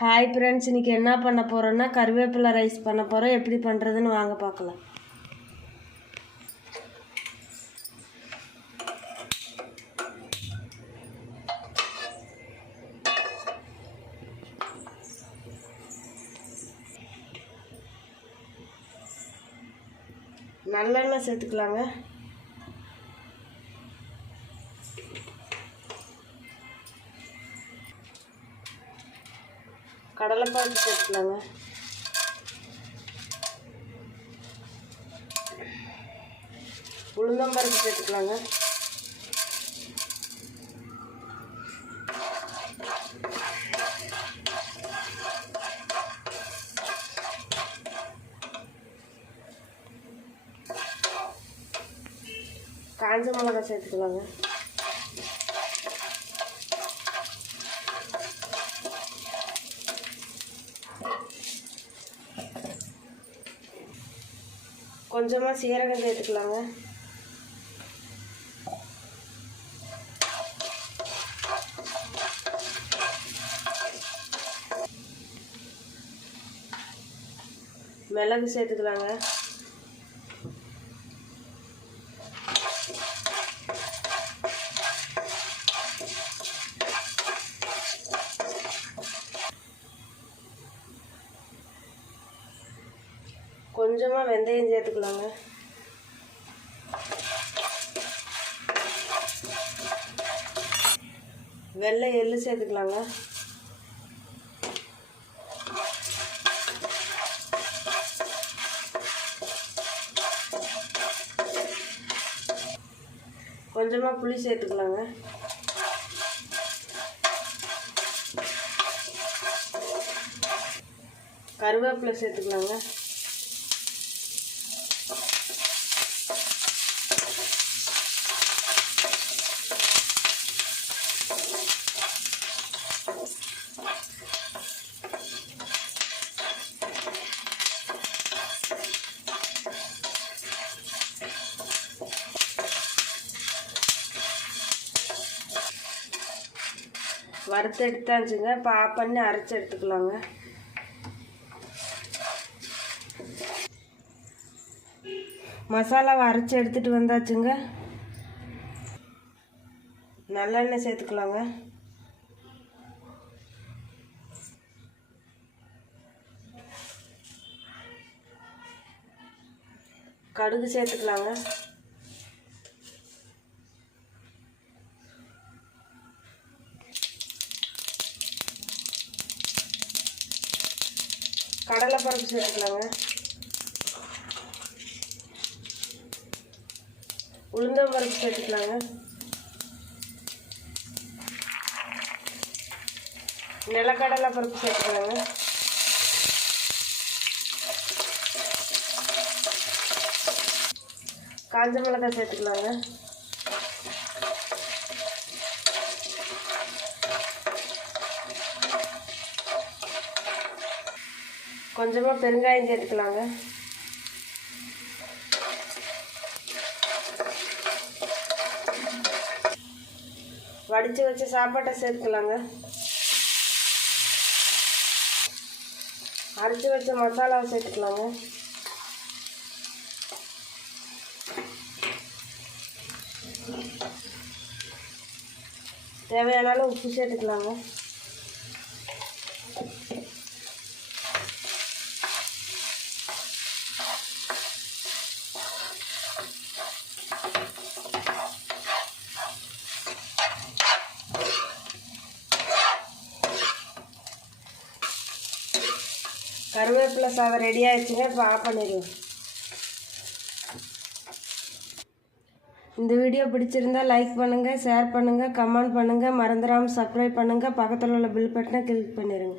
Hi friends, இன்றைக்கி என்ன பண்ண போகிறோன்னா கருவேப்பிலை ரைஸ் பண்ண போகிறோம். எப்படி பண்ணுறதுன்னு வாங்க பார்க்கலாம். நல்லெண்ணெய் சேர்த்துக்கலாங்க. கடலைப்பருப்பு சேர்த்துக்கலாங்க. உளுந்தம்பருப்பு சேர்த்துக்கலாங்க. காஞ்ச மிளகாய் சேர்த்துக்கலாங்க. கொஞ்சமாக சீரகம் சேர்த்துக்கலாங்க. மிளகு சேர்த்துக்கலாங்க. கொஞ்சமாக வெந்தயம் சேர்த்துக்கலாங்க. வெள்ளை எள்ளு சேர்த்துக்கலாங்க. கொஞ்சமாக புளி சேர்த்துக்கலாங்க. கருவேப்பிலை சேர்த்துக்கலாங்க. வறுத்து எடுத்தாச்சுங்க. இப்போ ஆஃப் பண்ணி அரைச்சி எடுத்துக்கலாங்க. மசாலாவை அரைச்சி எடுத்துகிட்டு வந்தாச்சுங்க. நல்லெண்ணெய் சேர்த்துக்கலாங்க. கடுகு சேர்த்துக்கலாங்க. கடலைப்பருப்பு சேர்த்துக்கலாங்க. உளுந்தம்பருப்பு சேர்த்துக்கலாங்க. நிலக்கடலை பருப்பு சேர்த்துக்கலாங்க. காஞ்ச மிளகாய் சேர்த்துக்கலாங்க. கொஞ்சமாக பெருங்காயம் சேர்த்துக்கலாங்க. வடித்து வச்ச சாப்பாட்டை சேர்த்துக்கலாங்க. அரைச்சி வச்ச மசாலாவை சேர்த்துக்கலாங்க. தேவையான அளவு உப்பு சேர்த்துக்கலாங்க. கருவேப்பிலை சாதம் ரெடி ஆகிடுச்சுங்க. இப்போ ஆஃப் பண்ணிடுவோம். இந்த வீடியோ பிடிச்சிருந்தா லைக் பண்ணுங்கள், ஷேர் பண்ணுங்கள், கமெண்ட் பண்ணுங்கள். மறந்துடாமல் சப்ஸ்கிரைப் பண்ணுங்கள். பக்கத்தில் உள்ள பெல் பட்டனை கிளிக் பண்ணிடுங்க.